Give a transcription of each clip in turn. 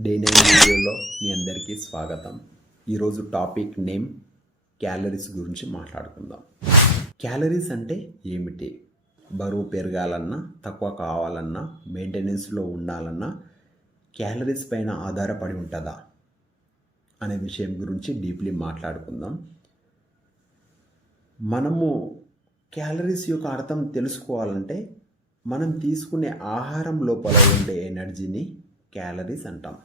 Day nine వీడియోలో మీ అందరికీ స్వాగతం. ఈరోజు టాపిక్ నేమ్ క్యాలరీస్ గురించి మాట్లాడుకుందాం. క్యాలరీస్ అంటే ఏమిటి? బరువు పెరగాలన్నా తక్కువ కావాలన్నా మెయింటెనెన్స్లో ఉండాలన్నా క్యాలరీస్ పైన ఆధారపడి ఉంటుందా? అనే విషయం గురించి డీప్లీ మాట్లాడుకుందాం. మనము క్యాలరీస్ యొక్క అర్థం తెలుసుకోవాలంటే మనం తీసుకునే ఆహారం లోపల ఉండే ఎనర్జీని క్యాలరీస్ అంటాం.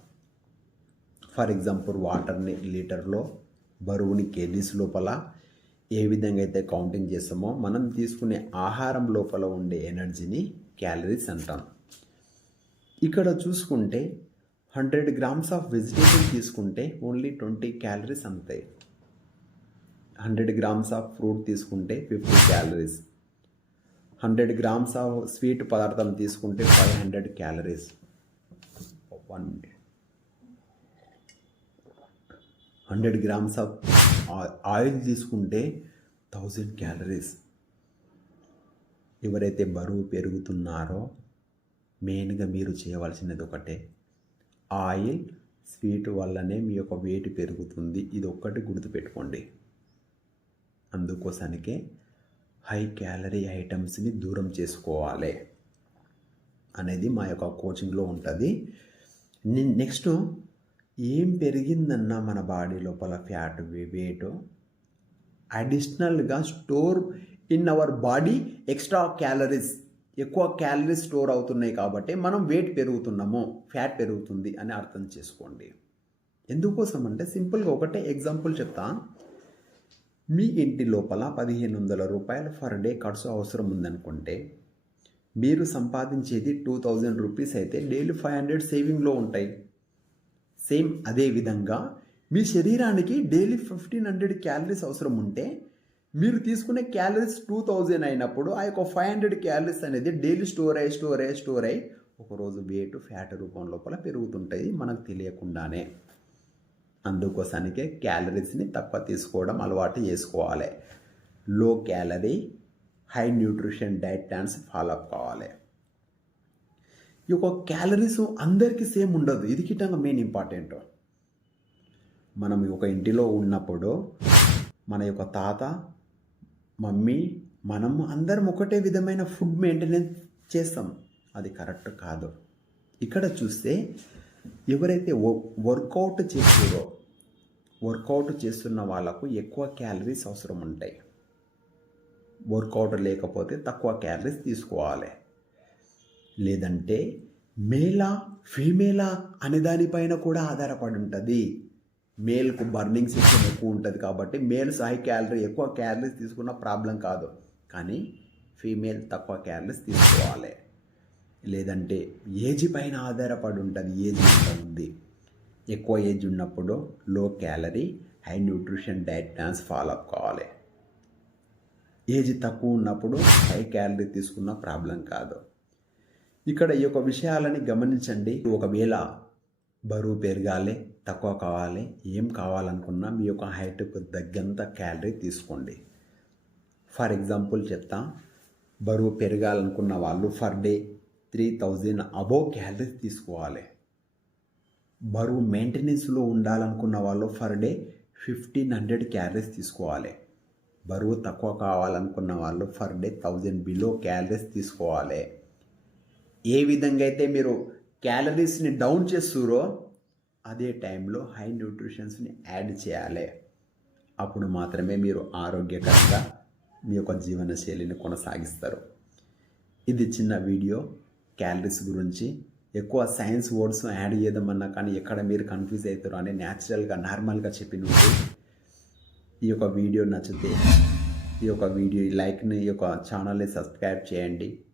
ఫర్ ఎగ్జాంపుల్ వాటర్ని లీటర్లో బరువుని కేజీస్ లోపల ఏ విధంగా అయితే కౌంటింగ్ చేస్తామో మనం తీసుకునే ఆహారం లోపల ఉండే ఎనర్జీని క్యాలరీస్ అంటాం. ఇక్కడ చూసుకుంటే హండ్రెడ్ గ్రామ్స్ ఆఫ్ వెజిటేబుల్ తీసుకుంటే ఓన్లీ ట్వంటీ క్యాలరీస్ అంతాయి హండ్రెడ్ గ్రామ్స్ ఆఫ్ ఫ్రూట్ తీసుకుంటే fifty calories. Hundred grams of sweet పదార్థం తీసుకుంటే five hundred calories. One minute. Hundred grams of oil తీసుకుంటే థౌజండ్ క్యాలరీస్. ఎవరైతే బరువు పెరుగుతున్నారో మెయిన్గా మీరు చేయవలసినది ఒకటే. ఆయిల్ స్వీట్ వల్లనే మీ యొక్క వెయిట్ పెరుగుతుంది. ఇది ఒక్కటి గుర్తుపెట్టుకోండి. అందుకోసానికే హై క్యాలరీ ఐటమ్స్ని దూరం చేసుకోవాలి అనేది మా యొక్క కోచింగ్లో ఉంటుంది. నెక్స్ట్ ఏం పెరిగిందన్నా మన బాడీ లోపల ఫ్యాట్ వెయిట్? అడిషనల్గా store in our body extra calories. ఎక్కువ క్యాలరీస్ స్టోర్ అవుతున్నాయి కాబట్టి మనం వెయిట్ పెరుగుతున్నాము ఫ్యాట్ పెరుగుతుంది అని అర్థం చేసుకోండి. ఎందుకోసం అంటే సింపుల్గా ఒకటే ఎగ్జాంపుల్ చెప్తా. మీ ఇంటి లోపల పదిహేను వందల రూపాయలు ఫర్ డే ఖర్చు అవసరం ఉందనుకుంటే మీరు సంపాదించేది టూ థౌజండ్ రూపీస్ అయితే డైలీ ఫైవ్ హండ్రెడ్ సేవింగ్లో ఉంటాయి. సేమ్ అదే విధంగా మీ శరీరానికి డైలీ ఫిఫ్టీన్ హండ్రెడ్ క్యాలరీస్ అవసరం ఉంటే మీరు తీసుకునే క్యాలరీస్ టూ థౌజండ్ అయినప్పుడు ఆ యొక్క ఫైవ్ హండ్రెడ్ క్యాలరీస్ అనేది డైలీ స్టోర్ అయ్యి స్టోర్ అయ్యి స్టోర్ అయ్యి ఒకరోజు వెయిట్ ఫ్యాట్ రూపం లోపల పెరుగుతుంటాయి మనకు తెలియకుండానే. అందుకోసానికే క్యాలరీస్ని తక్కువ తీసుకోవడం అలవాటు చేసుకోవాలి. Low calorie high nutrition diet plans follow up కావాలి. ఈ యొక్క క్యాలరీస్ అందరికీ సేమ్ ఉండదు. ఇది కిట్టంగా మెయిన్ ఇంపార్టెంట్ మనం ఒక ఇంటిలో ఉన్నప్పుడు మన యొక్క తాత మమ్మీ మనం అందరం ఒకటే విధమైన ఫుడ్ మెయింటెనెన్స్ చేస్తాం. అది కరెక్ట్ కాదు. ఇక్కడ చూస్తే ఎవరైతే వర్కౌట్ చేస్తారో వర్కౌట్ చేస్తున్న వాళ్ళకు ఎక్కువ క్యాలరీస్ అవసరం ఉంటాయి. వర్కౌట్ లేకపోతే తక్కువ క్యాలరీస్ తీసుకోవాలి. లేదంటే మేలా ఫీమేలా అనే దానిపైన కూడా ఆధారపడి ఉంటుంది. మేల్కు బర్నింగ్ సిస్టమ్ ఎక్కువ ఉంటుంది కాబట్టి మేల్స్ హై క్యాలరీ ఎక్కువ క్యాలరీస్ తీసుకున్న ప్రాబ్లం కాదు. కానీ ఫీమేల్ తక్కువ క్యాలరీస్ తీసుకోవాలి. లేదంటే ఏజ్ పైన ఆధారపడి ఉంటుంది ఏజ్ ఉంది. ఎక్కువ ఏజ్ ఉన్నప్పుడు low calorie high nutrition diet plans follow up కావాలి. ఏజ్ తక్కువ ఉన్నప్పుడు హై క్యాలరీ తీసుకున్న ప్రాబ్లం కాదు. ఇక్కడ ఈ యొక్క విషయాలని గమనించండి. ఒకవేళ బరువు పెరగాలి తక్కువ కావాలి ఏం కావాలనుకున్నా మీ యొక్క హైట్కు తగ్గంత క్యాలరీ తీసుకోండి. ఫర్ ఎగ్జాంపుల్ చెప్తా బరువు పెరగాలనుకున్న వాళ్ళు for day three thousand above calories తీసుకోవాలి. బరువు మెయింటెనెన్స్లో ఉండాలనుకున్న వాళ్ళు for day fifteen hundred calories తీసుకోవాలి. బరువు తక్కువ కావాలనుకున్న వాళ్ళు for day thousand below calories తీసుకోవాలి. ఏ విధంగా అయితే మీరు క్యాలరీస్ని డౌన్ చేస్తురో అదే టైంలో హై న్యూట్రిషన్స్ని యాడ్ చేయాలి. అప్పుడు మాత్రమే మీరు ఆరోగ్యకరంగా మీ యొక్క జీవనశైలిని కొనసాగిస్తారు. ఇది చిన్న వీడియో క్యాలరీస్ గురించి ఎక్కువ సైన్స్ వర్డ్స్ యాడ్ చేద్దామన్నా కానీ ఎక్కడ మీరు కన్ఫ్యూజ్ అవుతారో అని న్యాచురల్గా నార్మల్గా చెప్పిన ఈ యొక్క వీడియో నచ్చితే ఈ యొక్క వీడియో లైక్ని ఈ యొక్క ఛానల్ని సబ్స్క్రైబ్ చేయండి.